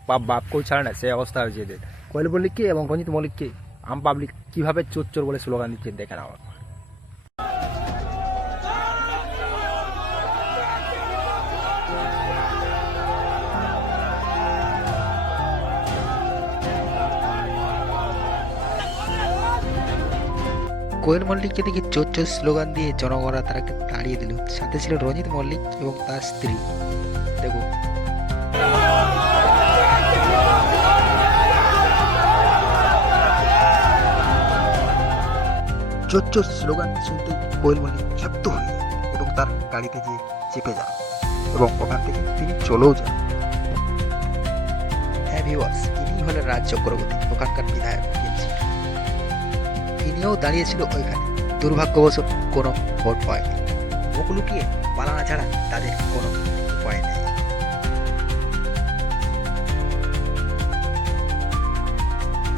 বাপকেও ছাড়ে না, সেই অবস্থা হয়েছে এদের। কোয়েল মল্লিককে এবং রঞ্জিত মল্লিককে আম পাবলিক কীভাবে চোর চোর বলে স্লোগান দিচ্ছে দেখে নাও। কোয়েল মল্লিককে দেখে চোর চোর স্লোগান দিয়ে জনগণরা তারাকে তাড়িয়ে দিল। সাথে ছিল রঞ্জিত মল্লিক এবং তার স্ত্রী। দেখুন, চোর চোর স্লোগান শুনতে কোয়েল মল্লিক ক্ষিপ্ত হয়ে যায় এবং তার গাড়িতে গিয়ে চেপে যান এবং ওখান থেকে তিনি চলেও যান। হ্যাঁ ভিউয়ার্স, ইনি হলেন রাজ চক্রবর্তী, ওখানকার বিধায়ক টিএমসি। ইনিও দাঁড়িয়েছিল ওইখানে, দুর্ভাগ্যবশত কোনো ভোট হয়নি। মুখ লুকিয়ে পালানো ছাড়া তাদের কোনো উপায় নেই।